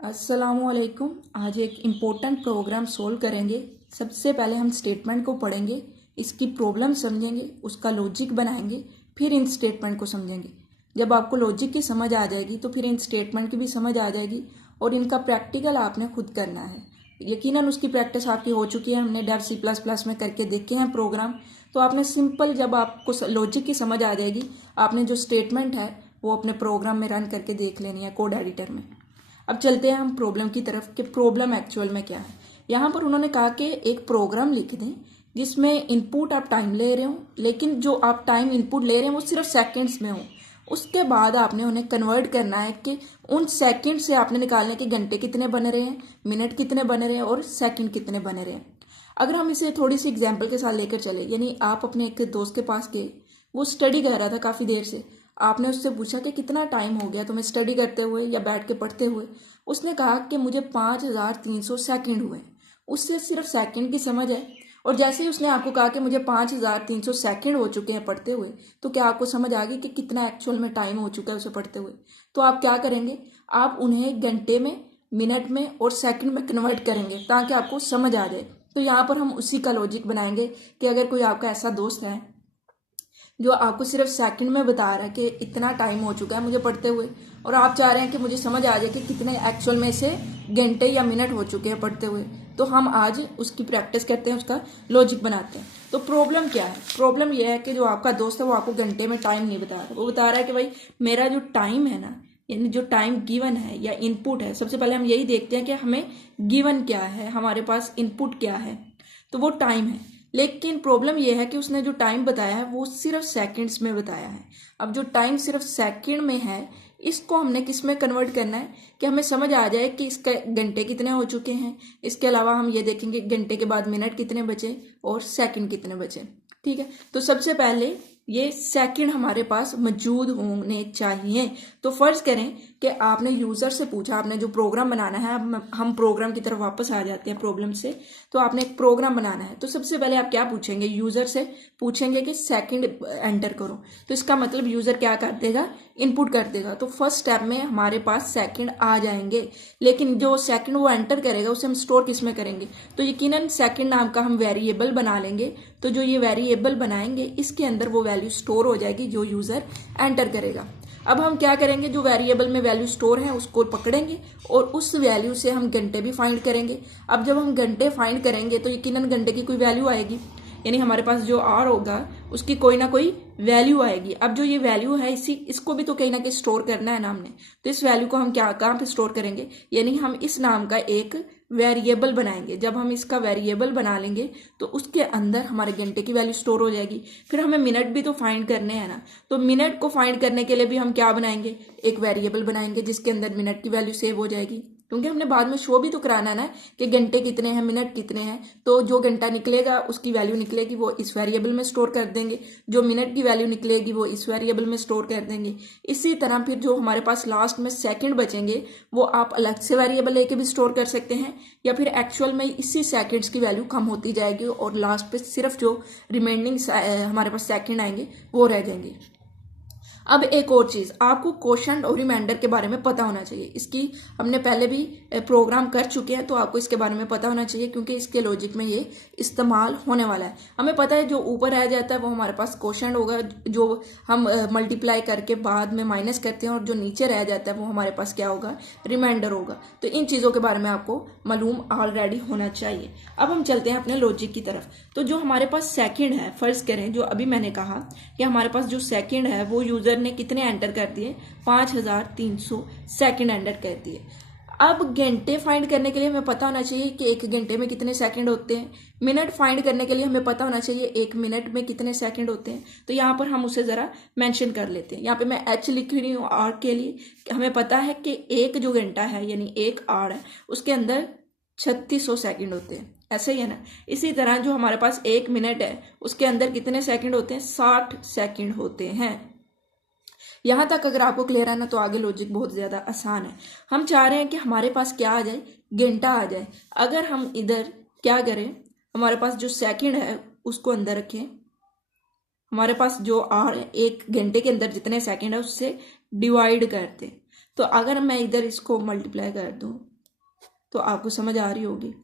अस्सलामुअलैकुम। आज एक इम्पोर्टेंट प्रोग्राम सोल्व करेंगे। सबसे पहले हम स्टेटमेंट को पढ़ेंगे, इसकी प्रॉब्लम समझेंगे, उसका लॉजिक बनाएंगे, फिर इन स्टेटमेंट को समझेंगे। जब आपको लॉजिक की समझ आ जाएगी तो फिर इन स्टेटमेंट की भी समझ आ जाएगी और इनका प्रैक्टिकल आपने खुद करना है। यकीनन उसकी प्रैक्टिस आपकी हो चुकी है, हमने डेव C++ में करके देखे हैं प्रोग्राम। तो आपने सिंपल, जब आपको लॉजिक की समझ आ जाएगी, आपने जो स्टेटमेंट है वो अपने प्रोग्राम में रन करके देख लेनी है कोड एडिटर में। अब चलते हैं हम प्रॉब्लम की तरफ कि प्रॉब्लम एक्चुअल में क्या है। यहाँ पर उन्होंने कहा कि एक प्रोग्राम लिख दें जिसमें इनपुट आप टाइम ले रहे हो, लेकिन जो आप टाइम इनपुट ले रहे हैं वो सिर्फ सेकंड्स में हो। उसके बाद आपने उन्हें कन्वर्ट करना है कि उन सेकंड से आपने निकालने के घंटे कितने बन रहे हैं, मिनट कितने बन रहे हैं और सेकंड कितने बन रहे हैं। अगर हम इसे थोड़ी सी एग्जाम्पल के साथ लेकर चले, यानी आप अपने एक दोस्त के पास गए, वो स्टडी कर रहा था काफ़ी देर से। आपने उससे पूछा कि कितना टाइम हो गया तुम्हें स्टडी करते हुए या बैठ के पढ़ते हुए। उसने कहा कि मुझे 5300 सेकंड हुए। उससे सिर्फ सेकंड की समझ है, और जैसे ही उसने आपको कहा कि मुझे 5300 सेकंड हो चुके हैं पढ़ते हुए, तो क्या आपको समझ आ गई कि कितना एक्चुअल में टाइम हो चुका है उसे पढ़ते हुए। तो आप क्या करेंगे, आप उन्हें घंटे में, मिनट में और सेकंड में कन्वर्ट करेंगे ताकि आपको समझ आ जाए। तो यहाँ पर हम उसी का लॉजिक बनाएंगे कि अगर कोई आपका ऐसा दोस्त है जो आपको सिर्फ सेकंड में बता रहा है कि इतना टाइम हो चुका है मुझे पढ़ते हुए, और आप चाह रहे हैं कि मुझे समझ आ जाए कि कितने एक्चुअल में से घंटे या मिनट हो चुके हैं पढ़ते हुए, तो हम आज उसकी प्रैक्टिस करते हैं, उसका लॉजिक बनाते हैं। तो प्रॉब्लम क्या है? प्रॉब्लम यह है कि जो आपका दोस्त है वो आपको घंटे में टाइम नहीं बता रहा, वो बता रहा है कि भाई मेरा जो टाइम है ना, यानी जो टाइम गिवन है या इनपुट है, सबसे पहले हम यही देखते हैं कि हमें गिवन क्या है, हमारे पास इनपुट क्या है, तो वो टाइम है। लेकिन प्रॉब्लम यह है कि उसने जो टाइम बताया है वो सिर्फ सेकंड्स में बताया है। अब जो टाइम सिर्फ सेकंड में है, इसको हमने किस में कन्वर्ट करना है कि हमें समझ आ जाए कि इसके घंटे कितने हो चुके हैं। इसके अलावा हम ये देखेंगे घंटे के बाद मिनट कितने बचे और सेकंड कितने बचे। ठीक है, तो सबसे पहले ये सेकंड हमारे पास मौजूद होने चाहिए। तो फर्ज करें कि आपने यूजर से पूछा, आपने जो प्रोग्राम बनाना है, अब हम प्रोग्राम की तरफ वापस आ जाते हैं प्रॉब्लम से। तो आपने एक प्रोग्राम बनाना है, तो सबसे पहले आप क्या पूछेंगे, यूजर से पूछेंगे कि सेकंड एंटर करो। तो इसका मतलब यूजर क्या कर देगा, इनपुट कर देगा। तो फर्स्ट स्टेप में हमारे पास सेकंड आ जाएंगे, लेकिन जो सेकंड वो एंटर करेगा उसे हम स्टोर किस में करेंगे, तो यकीनन सेकंड नाम का हम वेरिएबल बना लेंगे। तो जो ये वेरिएबल बनाएंगे इसके अंदर वो वैल्यू स्टोर हो जाएगी जो यूजर एंटर करेगा। अब हम क्या करेंगे, जो वेरिएबल में वैल्यू स्टोर है उसको पकड़ेंगे और उस वैल्यू से हम घंटे भी फाइंड करेंगे। अब जब हम घंटे फाइंड करेंगे तो यकीनन घंटे की कोई वैल्यू आएगी, यानी हमारे पास जो आर होगा उसकी कोई ना कोई वैल्यू आएगी। अब जो ये वैल्यू है इसको भी तो कहीं ना कहीं स्टोर करना है ना हमने, तो इस वैल्यू को हम कहाँ पे स्टोर करेंगे, यानी हम इस नाम का एक वेरिएबल बनाएंगे। जब हम इसका वेरिएबल बना लेंगे तो उसके अंदर हमारे घंटे की वैल्यू स्टोर हो जाएगी। फिर हमें मिनट भी तो फाइंड करने हैं ना, तो मिनट को फाइंड करने के लिए भी हम क्या बनाएंगे, एक वेरिएबल बनाएंगे जिसके अंदर मिनट की वैल्यू सेव हो जाएगी, क्योंकि हमने बाद में शो भी तो कराना है ना कि घंटे कितने हैं, मिनट कितने हैं। तो जो घंटा निकलेगा उसकी वैल्यू निकलेगी वो इस वेरिएबल में स्टोर कर देंगे, जो मिनट की वैल्यू निकलेगी वो इस वेरिएबल में स्टोर कर देंगे। इसी तरह फिर जो हमारे पास लास्ट में सेकंड बचेंगे वो आप अलग से वेरिएबल लेके भी स्टोर कर सकते हैं, या फिर एक्चुअल में इसी सेकंड्स की वैल्यू कम होती जाएगी और लास्ट पे सिर्फ जो रिमेंडिंग हमारे पास सेकंड आएंगे वो रह जाएंगे। अब एक और चीज, आपको क्वोशंट और रिमाइंडर के बारे में पता होना चाहिए। इसकी हमने पहले भी प्रोग्राम कर चुके हैं, तो आपको इसके बारे में पता होना चाहिए क्योंकि इसके लॉजिक में ये इस्तेमाल होने वाला है। हमें पता है जो ऊपर रह जाता है वो हमारे पास क्वोशंट होगा, जो हम मल्टीप्लाई करके बाद में माइनस करते हैं, और जो नीचे रह जाता है वो हमारे पास क्या होगा, रिमाइंडर होगा। तो इन चीजों के बारे में आपको मालूम ऑलरेडी होना चाहिए। अब हम चलते हैं अपने लॉजिक की तरफ। तो जो हमारे पास सेकंड है, फर्ज करें जो अभी मैंने कहा कि हमारे पास जो सेकंड है वो यूजर ने कितने एंटर कर दिए, 5300 सेकंड एंटर कर दिए। अब घंटे फाइंड करने के लिए हमें पता होना चाहिए कि एक घंटे में कितने सेकंड होते हैं। मिनट फाइंड करने के लिए हमें पता होना चाहिए एक मिनट में कितने सेकंड होते हैं। तो यहाँ पर हम उसे जरा मेंशन कर लेते हैं। यहाँ पे मैं एच लिख रही हूँ आर के लिए। हमें पता है कि एक जो घंटा है यानी एक आर है उसके अंदर 3600 सेकंड होते हैं, ऐसे ही है ना। इसी तरह जो हमारे पास एक मिनट है उसके अंदर कितने सेकंड होते हैं, 60 सेकंड होते हैं। यहां तक अगर आपको क्लियर है ना, तो आगे लॉजिक बहुत ज्यादा आसान है। हम चाह रहे हैं कि हमारे पास क्या आ जाए, घंटा आ जाए। अगर हम इधर क्या करें, हमारे पास जो सेकंड है उसको अंदर रखें, हमारे पास जो आर एक घंटे के अंदर जितने सेकंड है उससे डिवाइड कर दें। तो अगर मैं इधर इसको मल्टीप्लाई कर दूं तो आपको समझ आ रही होगी,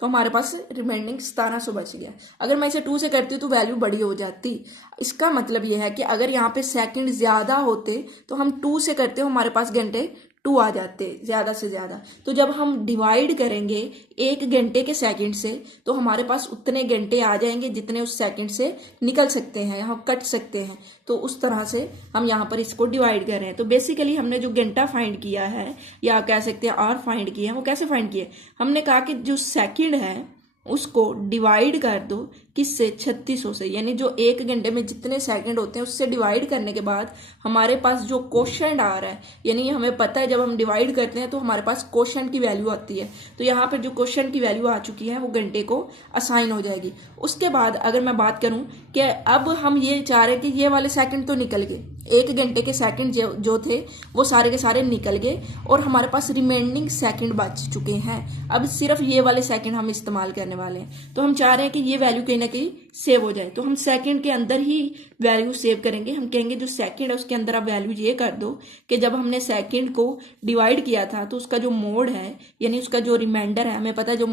तो हमारे पास रिमेंडिंग 1700 बच गया। अगर मैं इसे 2 से करती हूँ तो वैल्यू बड़ी हो जाती। इसका मतलब यह है कि अगर यहाँ पे सेकंड ज़्यादा होते तो हम 2 से करते हो, हमारे पास घंटे 2 आ जाते ज़्यादा से ज़्यादा। तो जब हम डिवाइड करेंगे 1 घंटे के सेकंड से तो हमारे पास उतने घंटे आ जाएंगे जितने उस सेकंड से निकल सकते हैं, हम कट सकते हैं। तो उस तरह से हम यहाँ पर इसको डिवाइड कर रहे हैं। तो बेसिकली हमने जो घंटा फाइंड किया है या कह सकते हैं आवर फाइंड किया है, वो कैसे फाइंड किए, हमने कहा कि जो सेकंड है उसको डिवाइड कर दो किससे, 3600 से, यानी जो 1 घंटे में जितने सेकंड होते हैं उससे डिवाइड करने के बाद हमारे पास जो क्वोशंट आ रहा है, यानी हमें पता है जब हम डिवाइड करते हैं तो हमारे पास क्वोशंट की वैल्यू आती है। तो यहाँ पर जो क्वोशंट की वैल्यू आ चुकी है वो घंटे को असाइन हो जाएगी। उसके बाद अगर मैं बात करूं कि अब हम ये चाह रहे हैं कि ये वाले सेकंड तो निकल गए, 1 घंटे के सेकंड जो थे वो सारे के सारे निकल गए और हमारे पास रिमेंडिंग सेकंड बच चुके हैं। अब सिर्फ ये वाले सेकंड हम इस्तेमाल करने वाले हैं। तो हम चाह रहे हैं कि ये वैल्यू कहीं ना कहीं सेव हो जाए, तो हम सेकंड के अंदर ही वैल्यू सेव करेंगे। हम कहेंगे जो सेकंड है उसके अंदर आप वैल्यू ये कर दो कि जब हमने सेकंड को डिवाइड किया था तो उसका जो मोड है, यानी उसका जो रिमाइंडर है, हमें पता है जो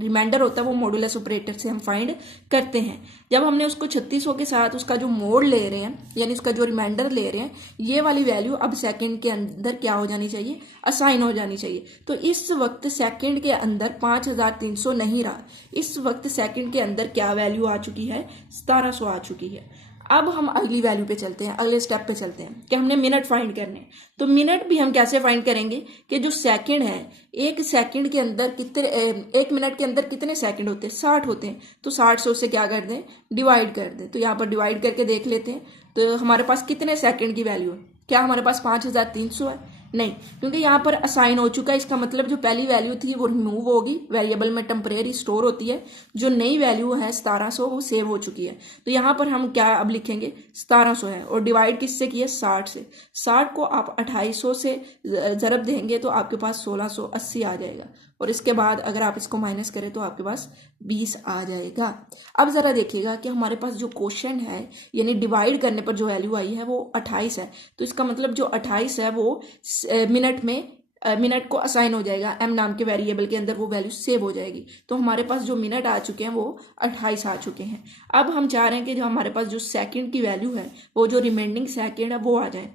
रिमाइंडर होता है वो मॉडुलस ऑपरेटर से हम फाइंड करते हैं। जब हमने उसको 3600 के साथ उसका जो मोड ले रहे हैं, यानी उसका जो रिमाइंडर ले रहे हैं, ये वाली वैल्यू अब सेकंड के अंदर क्या हो जानी चाहिए, असाइन हो जानी चाहिए। तो इस वक्त सेकंड के अंदर 5300 नहीं रहा, इस वक्त सेकंड के अंदर क्या वैल्यू आ चुकी है, 1700 आ चुकी है। अब हम अगली वैल्यू पे चलते हैं, अगले स्टेप पे चलते हैं कि हमने मिनट फाइंड करने हैं। तो मिनट भी हम कैसे फाइंड करेंगे कि जो सेकंड है, 1 सेकंड के अंदर कितने, 1 मिनट के अंदर कितने सेकंड होते हैं, 60 होते हैं। तो 60 से उससे क्या कर दें, डिवाइड कर दें। तो यहाँ पर डिवाइड करके देख लेते हैं तो हमारे पास कितने सेकंड की वैल्यू है, क्या हमारे पास 5300 है, नहीं, क्योंकि यहाँ पर असाइन हो चुका है। इसका मतलब जो पहली वैल्यू थी वो रिमूव होगी, वेरिएबल में टेम्परेरी स्टोर होती है, जो नई वैल्यू है 1700 वो सेव हो चुकी है। तो यहाँ पर हम क्या अब लिखेंगे, 1700 है और डिवाइड किससे किया, 60 से। 60 को आप 2800 से ज़रब देंगे तो आपके पास 1680 आ जाएगा और इसके बाद अगर आप इसको माइनस करें तो आपके पास 20 आ जाएगा। अब ज़रा देखिएगा कि हमारे पास जो क्वोशंट है, यानी डिवाइड करने पर जो वैल्यू आई है वो 28 है। तो इसका मतलब जो 28 है वो मिनट को असाइन हो जाएगा, एम नाम के वेरिएबल के अंदर वो वैल्यू सेव हो जाएगी। तो हमारे पास जो मिनट आ चुके हैं वो 28 आ चुके हैं। अब हम चाह रहे हैं कि जो हमारे पास जो सेकंड की वैल्यू है, वो जो रिमेंडिंग सेकंड है वो आ जाए।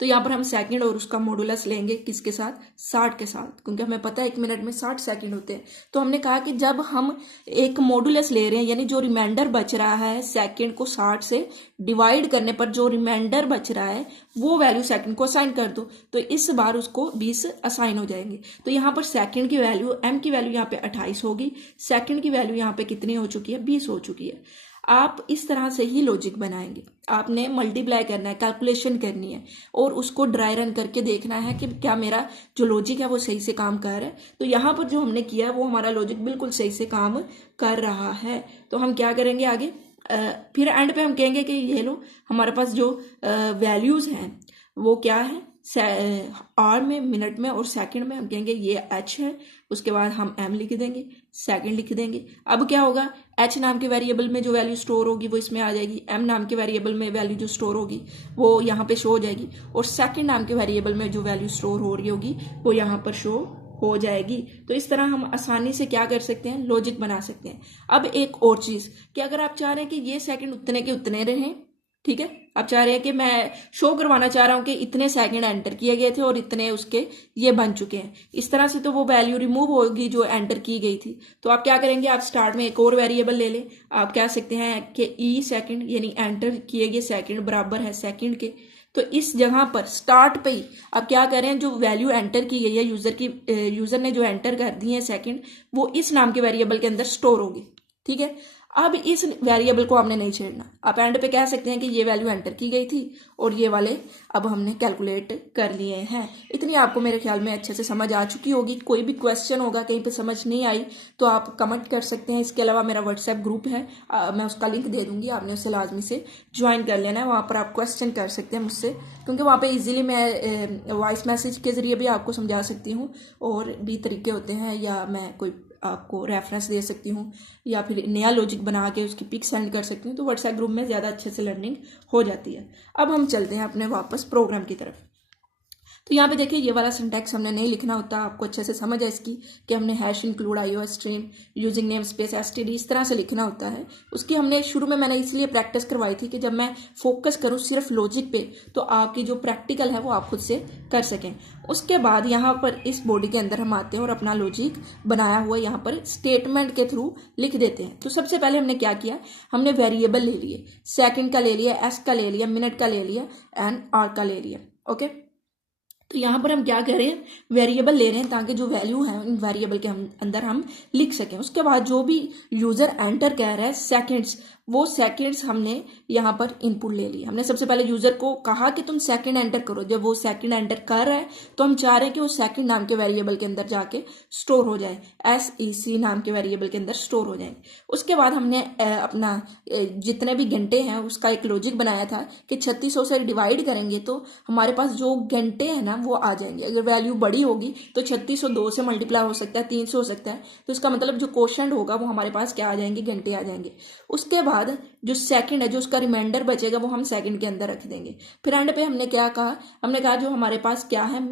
तो यहाँ पर हम सेकंड और उसका मॉडुलस लेंगे किसके साथ, 60 के साथ, क्योंकि हमें पता है 1 मिनट में 60 सेकंड होते हैं। तो हमने कहा कि जब हम एक मॉडुलस ले रहे हैं, यानी जो रिमाइंडर बच रहा है सेकंड को 60 से डिवाइड करने पर जो रिमाइंडर बच रहा है वो वैल्यू सेकंड को असाइन कर दो, तो इस बार उसको 20 असाइन हो जाएंगे। तो यहाँ पर सेकंड की वैल्यू, एम की वैल्यू यहाँ पे 28 होगी, सेकंड की वैल्यू यहाँ पे कितनी हो चुकी है, 20 हो चुकी है। आप इस तरह से ही लॉजिक बनाएंगे। आपने मल्टीप्लाई करना है, कैलकुलेशन करनी है और उसको ड्राई रन करके देखना है कि क्या मेरा जो लॉजिक है वो सही से काम कर रहा है। तो यहाँ पर जो हमने किया है वो हमारा लॉजिक बिल्कुल सही से काम कर रहा है। तो हम क्या करेंगे आगे, फिर एंड पे हम कहेंगे कि ये लो हमारे पास जो वैल्यूज़ हैं वो क्या है, आर में, मिनट में और सेकंड में। हम कहेंगे ये एच है, उसके बाद हम एम लिख देंगे, सेकंड लिख देंगे। अब क्या होगा, एच नाम के वेरिएबल में जो वैल्यू स्टोर होगी वो इसमें आ जाएगी, एम नाम के वेरिएबल में वैल्यू जो स्टोर होगी वो यहाँ पे शो हो जाएगी और सेकंड नाम के वेरिएबल में जो वैल्यू स्टोर हो रही होगी वो यहाँ पर शो हो जाएगी। तो इस तरह हम आसानी से क्या कर सकते हैं, लॉजिक बना सकते हैं। अब एक और चीज़ कि अगर आप चाह रहे हैं कि ये सेकंड उतने के उतने रहें, ठीक है, आप चाह रहे हैं कि मैं शो करवाना चाह रहा हूं कि इतने सेकंड एंटर किए गए थे और इतने उसके ये बन चुके हैं, इस तरह से तो वो वैल्यू रिमूव होगी जो एंटर की गई थी। तो आप क्या करेंगे, आप स्टार्ट में एक और वेरिएबल ले लें। आप कह सकते हैं कि ई सेकंड, यानी एंटर किए गए सेकंड बराबर है सेकंड के। तो इस जगह पर स्टार्ट पे ही आप क्या करें, जो वैल्यू एंटर की गई है यूजर ने जो एंटर कर दी है सेकंड, वो इस नाम के वेरिएबल के अंदर स्टोर होगी, ठीक है। अब इस वेरिएबल को आपने नहीं छेड़ना। आप एंड पे कह सकते हैं कि ये वैल्यू एंटर की गई थी और ये वाले अब हमने कैलकुलेट कर लिए हैं। इतनी आपको मेरे ख्याल में अच्छे से समझ आ चुकी होगी। कोई भी क्वेश्चन होगा, कहीं पे समझ नहीं आई तो आप कमेंट कर सकते हैं। इसके अलावा मेरा व्हाट्सएप ग्रुप है, मैं उसका लिंक दे दूंगी, आपने उसे लाजमी से ज्वाइन कर लेना है। वहाँ पर आप क्वेश्चन कर सकते हैं मुझसे, क्योंकि वहाँ पर ईजिली मैं वॉइस मैसेज के ज़रिए भी आपको समझा सकती हूँ और भी तरीके होते हैं, या मैं कोई आपको रेफरेंस दे सकती हूँ या फिर नया लॉजिक बना के उसकी पिक सेंड कर सकती हूँ, तो व्हाट्सएप ग्रुप में ज़्यादा अच्छे से लर्निंग हो जाती है। अब हम चलते हैं अपने वापस प्रोग्राम की तरफ। तो यहाँ पे देखिए ये वाला सिंटैक्स हमने नहीं लिखना होता, आपको अच्छे से समझ है इसकी कि हमने hash include iOS stream using name space std इस तरह से लिखना होता है। उसकी हमने शुरू में मैंने इसलिए प्रैक्टिस करवाई थी कि जब मैं फोकस करूँ सिर्फ लॉजिक पे तो आपकी जो प्रैक्टिकल है वो आप खुद से कर सकें। उसके बाद यहाँ पर इस बॉडी के अंदर हम आते हैं और अपना लॉजिक बनाया हुआ यहाँ पर स्टेटमेंट के थ्रू लिख देते हैं। तो सबसे पहले हमने क्या किया, हमने वेरिएबल ले लिए, सेकेंड का ले लिया, एस का ले लिया, मिनट का ले लिया एंड आर का ले लिया। ओके, तो यहाँ पर हम क्या कह रहे हैं, वेरिएबल ले रहे हैं ताकि जो वैल्यू है इन वेरिएबल के अंदर हम लिख सकें। उसके बाद जो भी यूजर एंटर कह रहा है सेकंड्स, वो सेकंड्स हमने यहाँ पर इनपुट ले लिया। हमने सबसे पहले यूजर को कहा कि तुम सेकंड एंटर करो, जब वो सेकंड एंटर कर रहा है तो हम चाह रहे हैं कि वो सेकंड नाम के वेरिएबल के अंदर जाके स्टोर हो जाए, SEC नाम के वेरिएबल के अंदर स्टोर हो जाए। उसके बाद हमने अपना जितने भी घंटे हैं उसका एक लॉजिक बनाया था कि 3600 से डिवाइड करेंगे तो हमारे पास जो घंटे हैं ना वो आ जाएंगे। अगर वैल्यू बड़ी होगी तो 3602 से मल्टीप्लाई हो सकता है, 300 हो सकता है, तो इसका मतलब जो क्वोशंट होगा वो हमारे पास क्या आ जाएंगे, घंटे आ जाएंगे। उसके बाद जो सेकंड है, जो उसका रिमाइंडर बचेगा वो हम सेकंड के अंदर रख देंगे। फिर एंड पे हमने क्या कहा, हमने कहा जो हमारे पास क्या है,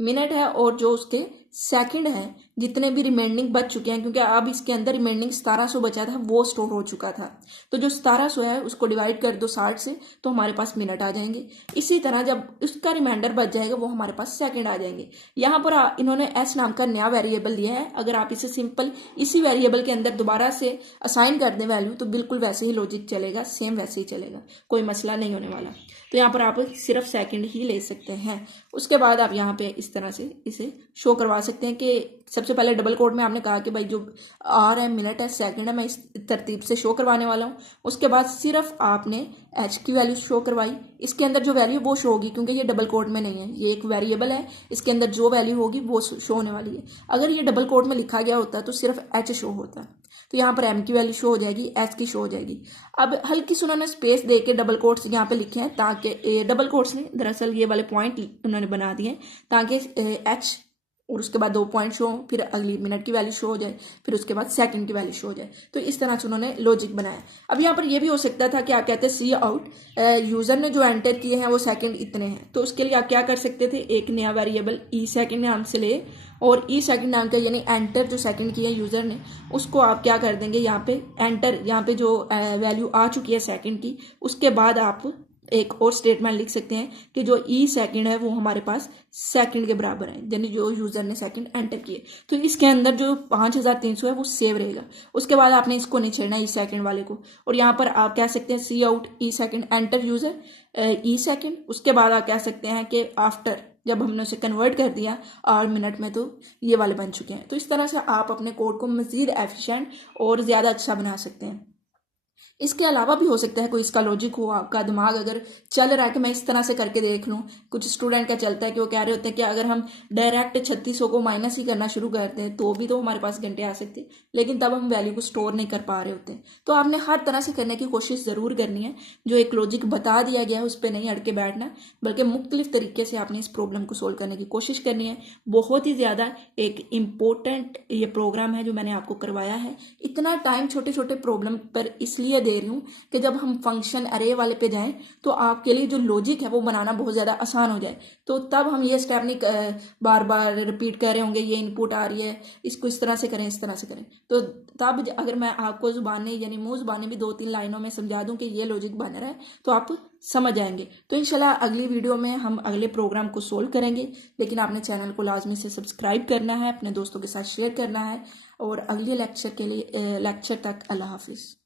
मिनट है और जो उसके सेकंड है जितने भी रिमाइंडिंग बच चुके हैं, क्योंकि अब इसके अंदर रिमाइंडिंग 1700 बचा था वो स्टोर हो चुका था, तो जो 1700 है उसको डिवाइड कर दो 60 से तो हमारे पास मिनट आ जाएंगे। इसी तरह जब उसका रिमाइंडर बच जाएगा वो हमारे पास सेकंड आ जाएंगे। यहाँ पर इन्होंने एस नाम का नया वेरिएबल दिया है, अगर आप इसे सिंपल इसी वेरिएबल के अंदर दोबारा से असाइन कर दें वैल्यू तो बिल्कुल वैसे ही लॉजिक चलेगा, सेम वैसे ही चलेगा, कोई मसला नहीं होने वाला। तो यहाँ पर आप सिर्फ सेकंड ही ले सकते हैं। उसके बाद आप यहाँ पे इस तरह से इसे शो करवा सकते हैं कि सबसे पहले डबल कोड में आपने कहा कि भाई जो आर है, मिनट है, सेकंड है, मैं इस तरतीब से शो करवाने वाला हूँ। उसके बाद सिर्फ आपने एच की वैल्यू शो करवाई, इसके अंदर जो वैल्यू वो शो होगी क्योंकि ये डबल कोड में नहीं है, ये एक वेरिएबल है, इसके अंदर जो वैल्यू होगी वो शो होने वाली है। अगर ये डबल कोड में लिखा गया होता तो सिर्फ एच शो होता, तो यहाँ पर एम की वैल्यू शो हो जाएगी, एच की शो हो जाएगी। अब हल्की सी उन्होंने स्पेस दे के डबल कोट्स यहाँ पे लिखे हैं ताकि डबल कोट्स ने दरअसल ये वाले पॉइंट उन्होंने बना दिए ताकि एच और उसके बाद 2 पॉइंट शो, फिर अगली मिनट की वैल्यू शो हो जाए, फिर उसके बाद सेकंड की वैल्यू शो हो जाए। तो इस तरह से उन्होंने लॉजिक बनाया। अब यहाँ पर यह भी हो सकता था कि आप कहते हैं सी आउट, यूजर ने जो एंटर किए हैं वो सेकंड इतने हैं, तो उसके लिए आप क्या कर सकते थे, एक नया वेरिएबल ई सेकंड नाम से ले और ई सेकंड नाम का यानी एंटर जो सेकंड किया यूजर ने उसको आप क्या कर देंगे, यहाँ पे एंटर, यहाँ पे जो वैल्यू आ चुकी है सेकंड की, उसके बाद आप एक और स्टेटमेंट लिख सकते हैं कि जो ई सेकंड है वो हमारे पास सेकंड के बराबर है, यानी जो यूजर ने सेकंड एंटर किए। तो इसके अंदर जो 5300 है वो सेव रहेगा। उसके बाद आपने इसको नहीं छेड़ना ई सेकंड वाले को, और यहाँ पर आप कह सकते हैं सी आउट ई सेकंड एंटर यूजर ई सेकंड। उसके बाद आप कह सकते हैं कि आफ्टर, जब हमने उसे कन्वर्ट कर दिया और मिनट में, तो ये वाले बन चुके हैं। तो इस तरह से आप अपने कोड को मजीद एफिशिएंट और ज़्यादा अच्छा बना सकते हैं। इसके अलावा भी हो सकता है कोई इसका लॉजिक हो, आपका दिमाग अगर चल रहा है कि मैं इस तरह से करके देख लूँ। कुछ स्टूडेंट का चलता है कि वो कह रहे होते हैं कि अगर हम डायरेक्ट 3600 को माइनस ही करना शुरू करते हैं तो भी तो हमारे पास घंटे आ सकते हैं, लेकिन तब हम वैल्यू को स्टोर नहीं कर पा रहे होते। तो आपने हर तरह से करने की कोशिश ज़रूर करनी है, जो एक लॉजिक बता दिया गया है उस पर नहीं अड़ के बैठना, बल्कि मुख्तलिफ तरीके से आपने इस प्रॉब्लम को सोल्व करने की कोशिश करनी है। बहुत ही ज़्यादा एक इम्पोर्टेंट ये प्रोग्राम है जो मैंने आपको करवाया है। इतना टाइम छोटे छोटे प्रॉब्लम पर इसलिए दे रही हूँ कि जब हम फंक्शन अरे वाले पे जाएं तो आपके लिए जो लॉजिक है वो बनाना बहुत ज़्यादा आसान हो जाए। तो तब हम ये स्टेप नहीं बार बार रिपीट कर रहे होंगे, ये इनपुट आ रही है, इसको इस तरह से करें, इस तरह से करें। तो तब अगर मैं आपको ज़ुबानी यानी मुँह ज़ुबानी भी 2-3 लाइनों में समझा दूं कि ये लॉजिक बन रहा है तो आप समझ आएंगे। तो इंशाल्लाह अगली वीडियो में हम अगले प्रोग्राम को सोल्व करेंगे, लेकिन आपने चैनल को लाजमी से सब्सक्राइब करना है, अपने दोस्तों के साथ शेयर करना है, और अगले लेक्चर तक अल्लाह हाफिज़।